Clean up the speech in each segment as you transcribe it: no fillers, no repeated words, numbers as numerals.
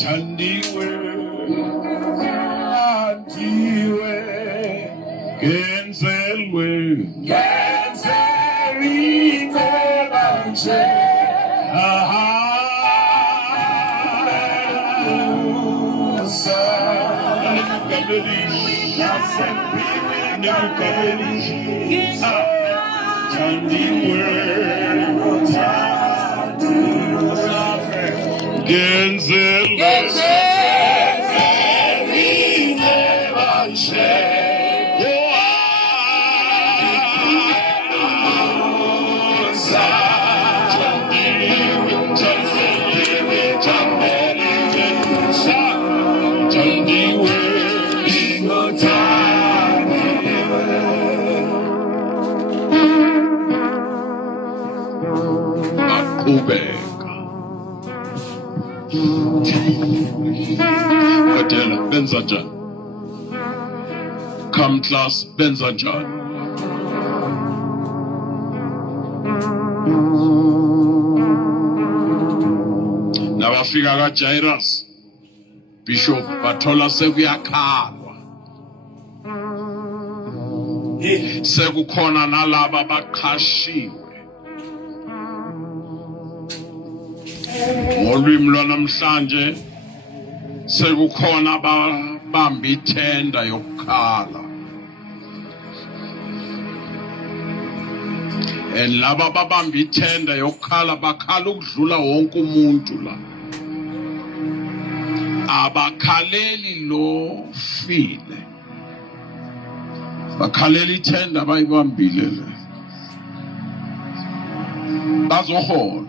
Chandiwe, Antiwe, Genzelwe, Genzelwe, Banche, benza njani? Come class, benza njani? Nabafika kaJairus, Bishop bathola sekuyakhalwa. Sekukhona nalaba baqhashiwe. Ngolwimi lwanamhlanje sekukhona ababamba ithenda yokukhala. Laba babamba ithenda yokukhala bakhala ukudlula wonke umuntu la. Abakhaleli lo file. Bakhalela ithenda bayibambile le. Bazohola.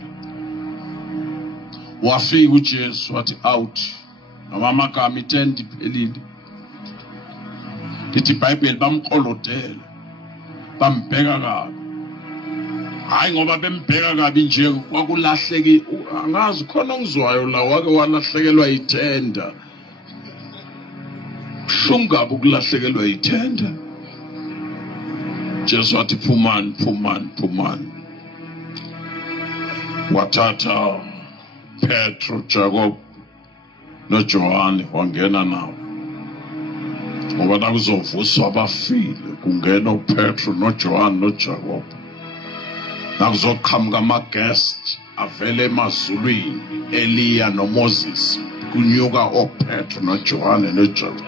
Wafika uJesu wathi out. Noma kami ithenda iphelile. Lithi iBhayibheli bamqolodela. Bambheka kabi. Hayi ngoba bembheka kabi nje kwakulahleki angazi khona ngizwayo la wake walahlekelwa ithenda. Shungabu kulahlekelwa ithenda. Jesu wathi phumani phumani phumani. Wathatha Petro, Jacob noJohane wangena nawo. Ngoba nakuzovuswa abafile kungena uPetro noJohane noJacob. Nakuzoqhamuka ama-guest avele emazulwini, Eliya noMoses, kunyuka oPetro noJohane noJacob.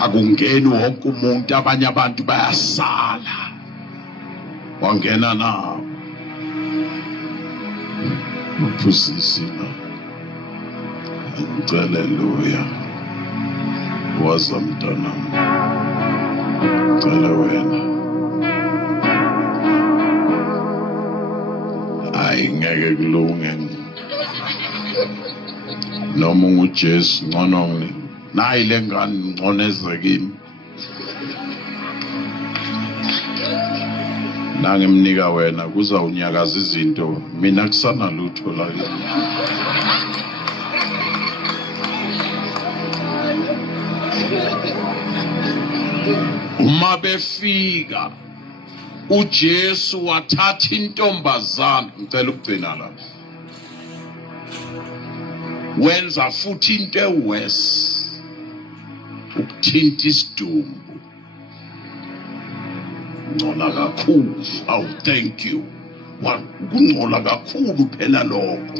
Akungeni wonke umuntu, abanye abantu bayasala. Wangena nawo. Uphusisi na. Hallelujah. Waza mntanami. Cela wena. Hayi ngeke kulunge. Noma uJesu ngcono nayi lengane ngconeze kimi. Nangimnika wena kuza unyakaza izinto mina kusana lutho la. Uma befika uJesu wathatha intombazana, ngicela ukugcina la. Wenza futhi into ewesi ukuthinta isidumbu. Ngcola kakhulu. Oh, thank you. Kungcola kakhulu phela lokho.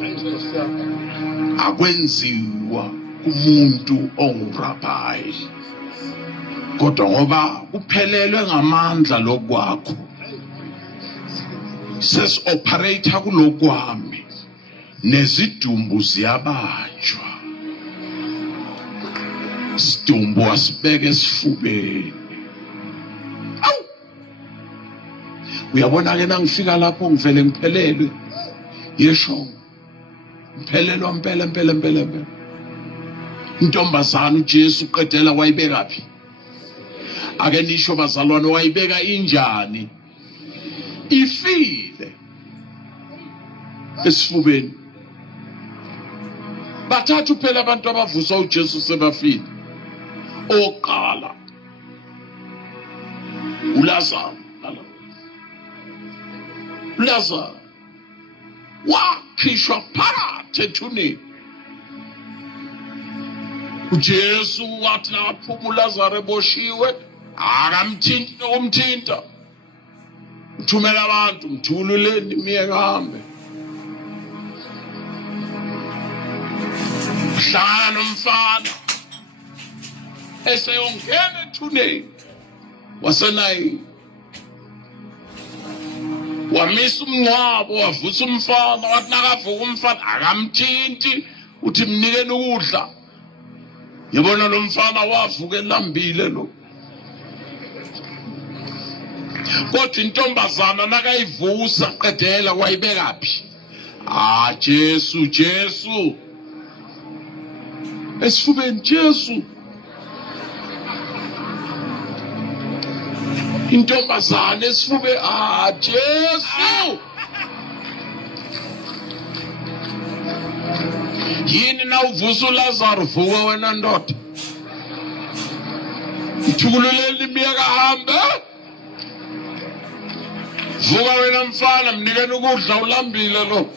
Akwenziwa kumuntu ongurabhayi. Kodwa ngoba kuphelelwe ngamandla lokwakho. Ses-operate kulokwami. Nezidumbu ziyabanjwa. Sidumbu asibeke esifubeni. Uyabona ke nangifika lapho ngivele ngiphelelwe. Yesho. Ngiphelelwa impela. Intombazana uJesu uqedela wayibeka phi? Ake nisho bazalwane wayibeka injani? Ifile. Esifubeni. Bathathu phela abantu abavusa uJesu sebafile. Oqala uLazarus. Lazarus wakhishwa phakathi ethuneni. uJesu wathi aphuma uLazaro eboshiwe akamthinti nokumthinta. Uthumela abantu mthululeni miye kahambe. Hlala nomfana eseyongena ethuneni waseNayini. Wamisa umncwabo wavusa umfana wathi nakavuka umfana akamthinti uthi mnikeni ukudla. Yabona lo mfana wavuka elambile lo. Kodwa intombazana nakayivusa qedela wayibeka phi? Jesu Jesu. Esifubeni Jesu. Intombazana esifube Jesu. Yini na uvusa uLazaro vuka wena ndoda. Ithukululeni miye kahambe. Vuka wena mfana mnikeni ukudla ulambile lo.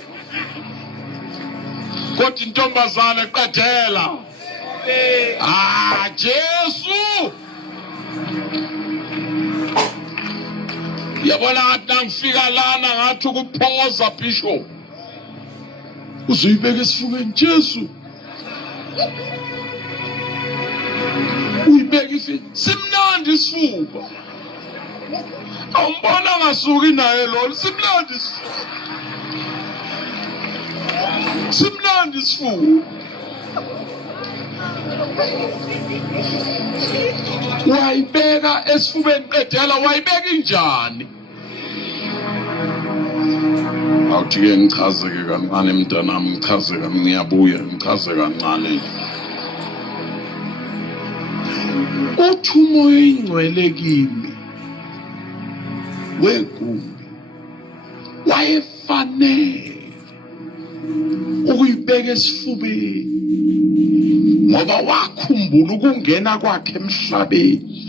Kodwa intombazana eqedela. Jesu. Yabona ngathi nangifika lana ngathi ukuphoza bishop. Uzoyibeka esifubeni Jesu. Uyibeka ifi simnandi isifuba. Awumbona ngasuki naye lo simnandi isifuba. Simnandi isifuba. Wayibeka esifubeni qedela wayibeka injani? Awuthi-ke ngichaze-ke kancane mntanami ngichaze ngiyabuya ngichaze kancane. Uthi umoya ingcwele kimi wegumbi wayefanele ukuyibeka esifubeni ngoba wakhumbula ukungena kwakhe emhlabeni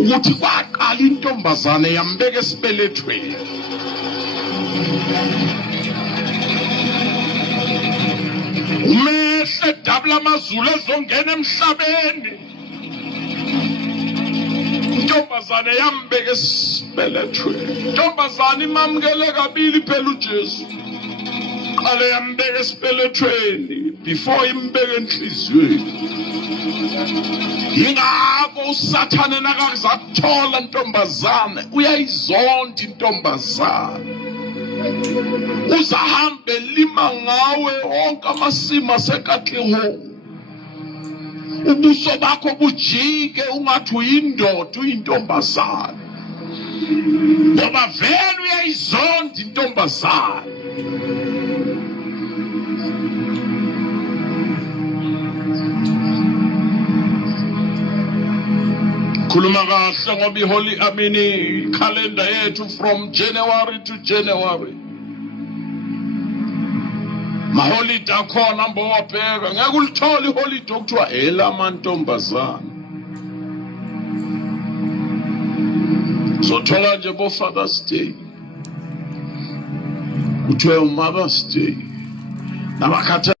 ukuthi kwaqala intombazane yambeka esibelethweni. Umehle dabula amazulu ezongena emhlabeni. Intombazane yambeka esibelethweni. Intombazane imamukele kabili phela uJesu. Qale yambeka esibelethweni before imbeke enhliziyweni. Yingakho uSathane nakazakuthola intombazane uyayizonda intombazane. Uzahambe lima ngawe wonke amasimo aseKatlehong. Ubuso bakho bujike ungathi uyindoda uyintombazane. Ngoba vele uyayizonda intombazane. Khuluma kahle ngoba iholy calendar yethu from January to January. Maholide akhona mbowabheka ngeke ulithole iholide okuthiwa elamantombazana. Sothola nje bo Father's Day. Kuthiwe uMother's Day. Nabakhatha